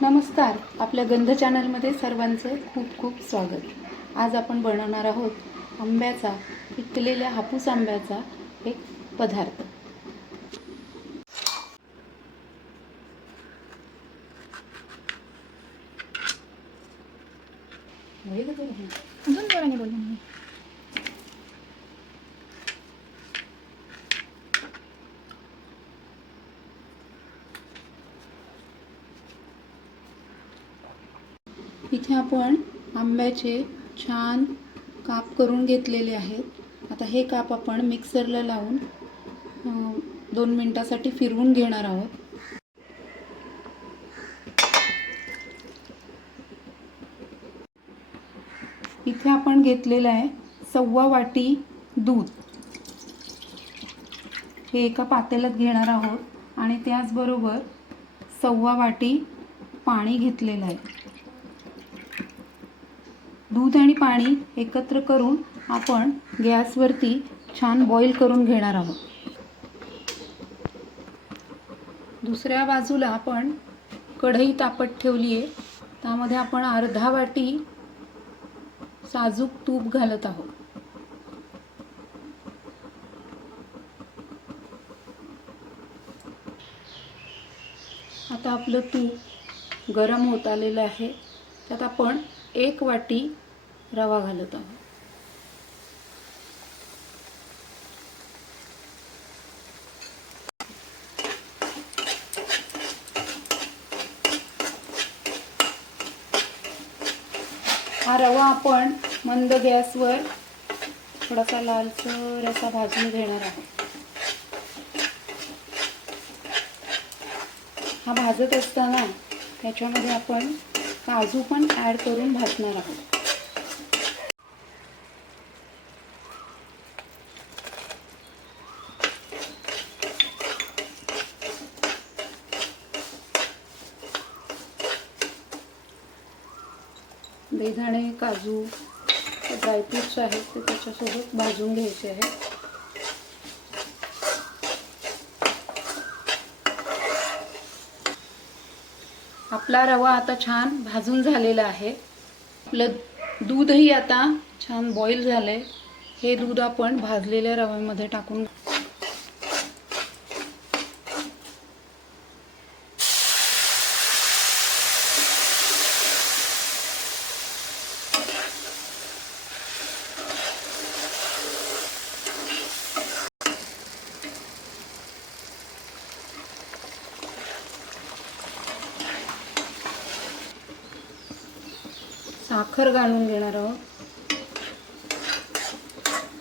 नमस्कार. आपल्या गंध चॅनलमध्ये सर्वांचं खूप खूप स्वागत. आज आपण बनवणार आहोत आंब्याचा पिकलेल्या हापूस आंब्याचा एक पदार्थ. बोल इथे आपण आंब्याचे छान काप करून घेतलेले आहेत. आता हे काप आपण मिक्सरला लावून दोन मिनटासाठी फिरवून घेणार आहोत. इथे आपण घेतलेलं आहे सव्वा वाटी दूध. हे एका पातेल्यात घेणार आहोत आणि त्याचबरोबर सव्वा वाटी पाणी घेतलेलं आहे. दूध आणि पाणी एकत्र करून आपण गॅसवरती छान बॉईल करून घेणार आहोत. दुसऱ्या बाजूला आपण कढई तापत ठेवली आहे. त्यामध्ये आपण अर्धा वाटी साजूक तूप घालत आहोत. आता आपलं तूप गरम होत आलेलं आहे. त्यात आपण एक वाटी रवा घालत. आहोत हा रवा आपण मंद गॅसवर थोडासा लालसर असा भाजून घेणार आहोत. हा भाजत असताना त्याच्यामध्ये आपण काजू पण ॲड करून भाजणार आहोत. बेदाणे काजू ड्रायफ्रूट्स आहेत ते त्याच्यासोबत भाजून घ्यायचे आहेत. आपला रवा आता छान भाजून झालेला आहे. आपलं दूधही आता छान बॉईल झालंय. हे दूध आपण भाजलेल्या रव्यामध्ये टाकून साखर घालून घेणार आहोत.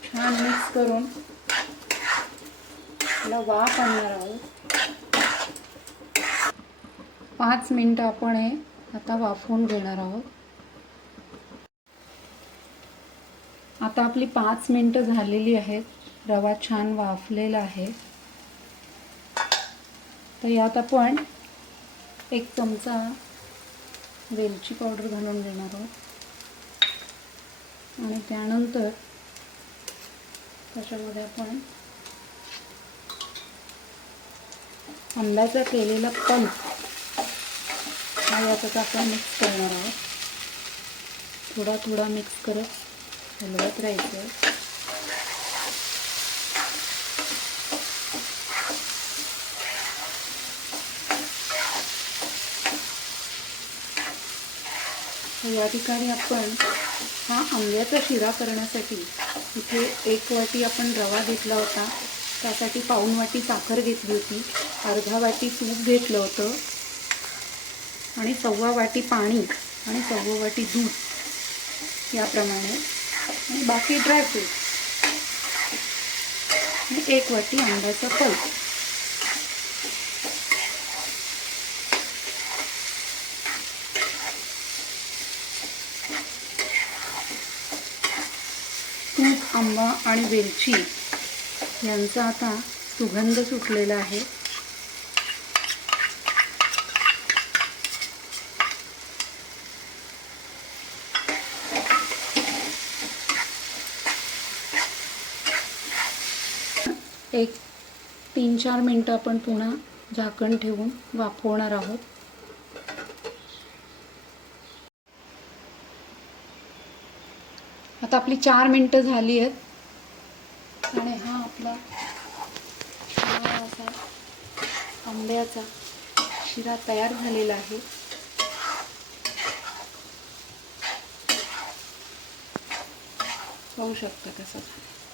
छान मिक्स करून त्याला वाफ आणणार आहोत. पाच मिनटं आपण हे आता वाफवून घेणार आहोत. आता आपली पाच मिनटं झालेली आहेत. रवा छान वाफलेला आहे. तर यात आपण एक चमचा वेलची पावडर घालून घेणार आहोत. आणि त्यानंतर त्याच्यामध्ये आपण आंब्याचा केलेला पल्प हा याचा आपण मिक्स करणार आहोत. थोडा थोडा मिक्स करत हलवत राहायचं. या ठिकाणी आपण हा आंब्याचा शिरा करण्यासाठी इथे एक वाटी आपण रवा घेतला होता. त्यासाठी पाऊण वाटी साखर घेतली होती. अर्धा वाटी तूप घेतलं होतं. आणि सव्वा वाटी पाणी आणि सव्वा वाटी दूध याप्रमाणे. आणि बाकी ड्रायफ्रूट आणि एक वाटी आंब्याचा पल्प तूप आंबा आणि वेलची यांचा आता सुगंध सुटलेला आहे. एक तीन चार मिनटं आपण पुन्हा झाकण ठेवून वाफवणार आहोत. आता आपली चार मिनटं झाली आहेत. आणि हा आपला असा आंब्याचा शिरा तयार झालेला आहे. पाहू शकता कसा झाला.